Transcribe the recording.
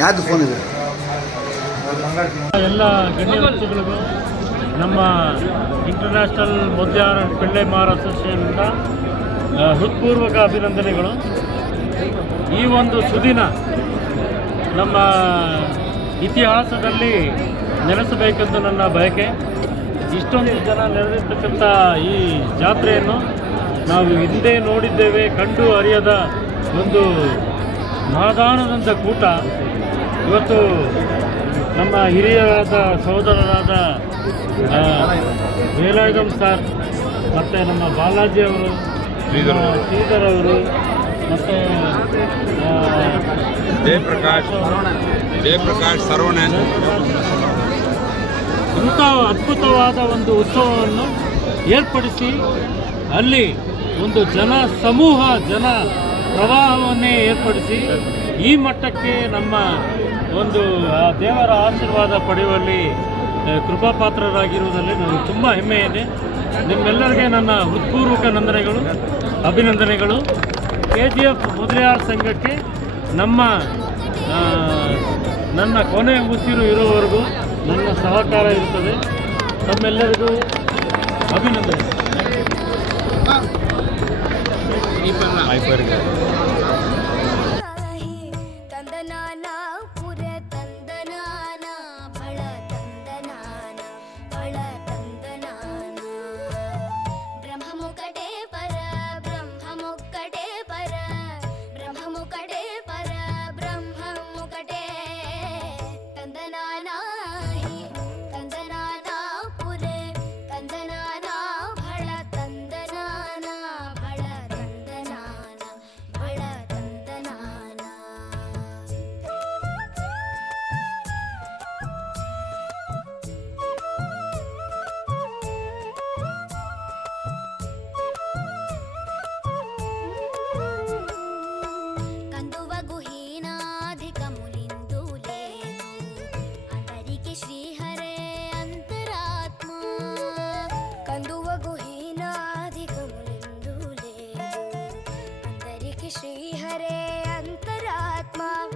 ಯಾವುದು ಫೋನ್ ಇದೆ? ಎಲ್ಲ ಗಣ್ಯ ವ್ಯಕ್ತಿಗಳಿಗೂ ನಮ್ಮ ಇಂಟರ್ನ್ಯಾಷನಲ್ ಮೊದ್ಯಾರ ಪಿಳ್ಳೆಮಾರ್ ಅಸೋಸಿಯೇಷನ್ನಿಂದ ಹೃತ್ಪೂರ್ವಕ ಅಭಿನಂದನೆಗಳು. ಈ ಒಂದು ಸುದಿನ ನಮ್ಮ ಇತಿಹಾಸದಲ್ಲಿ ನೆಲೆಸಬೇಕೆಂದು ನನ್ನ ಬಯಕೆ. ಇಷ್ಟೊಂದು ಜನ ನೆರೆದಿರ್ತಕ್ಕಂಥ ಈ ಜಾತ್ರೆಯನ್ನು ನಾವು ಹಿಂದೆ ನೋಡಿದ್ದೇವೆ. ಕಂಡು ಅರಿಯದ ಒಂದು ಮಹಾದಾನದಂಥ ಕೂಟ. ಇವತ್ತು ನಮ್ಮ ಹಿರಿಯರಾದ ಸಹೋದರರಾದ ವೇಲಾಯುಧಂ ಸರ್ ಮತ್ತು ನಮ್ಮ ಬಾಲಾಜಿ ಅವರು, ಶ್ರೀಧರ್ ಅವರು, ಮತ್ತು ಜಯಪ್ರಕಾಶ್ ಸರವಣನ್ ಇಂಥ ಅದ್ಭುತವಾದ ಒಂದು ಉತ್ಸವವನ್ನು ಏರ್ಪಡಿಸಿ ಅಲ್ಲಿ ಒಂದು ಜನ ಸಮೂಹ ಜನ ಪ್ರವಾಹವನ್ನೇ ಏರ್ಪಡಿಸಿ ಈ ಮಟ್ಟಕ್ಕೆ ನಮ್ಮ ಒಂದು ದೇವರ ಆಶೀರ್ವಾದ ಪಡೆಯುವಲ್ಲಿ ಕೃಪಾಪಾತ್ರರಾಗಿರುವುದರಲ್ಲಿ ನನಗೆ ತುಂಬ ಹೆಮ್ಮೆ ಇದೆ. ನಿಮ್ಮೆಲ್ಲರಿಗೆ ನನ್ನ ಹೃತ್ಪೂರ್ವಕ ಅಭಿನಂದನೆಗಳು. KGF ಮೊದಲಿಯಾರ್ ಸಂಘಕ್ಕೆ ನನ್ನ ಕೊನೆ ಉಸಿರು ಇರುವವರೆಗೂ ನನ್ನ ಸಹಕಾರ ಇರುತ್ತದೆ. ತಮ್ಮೆಲ್ಲರಿಗೂ ಅಭಿನಂದನೆ.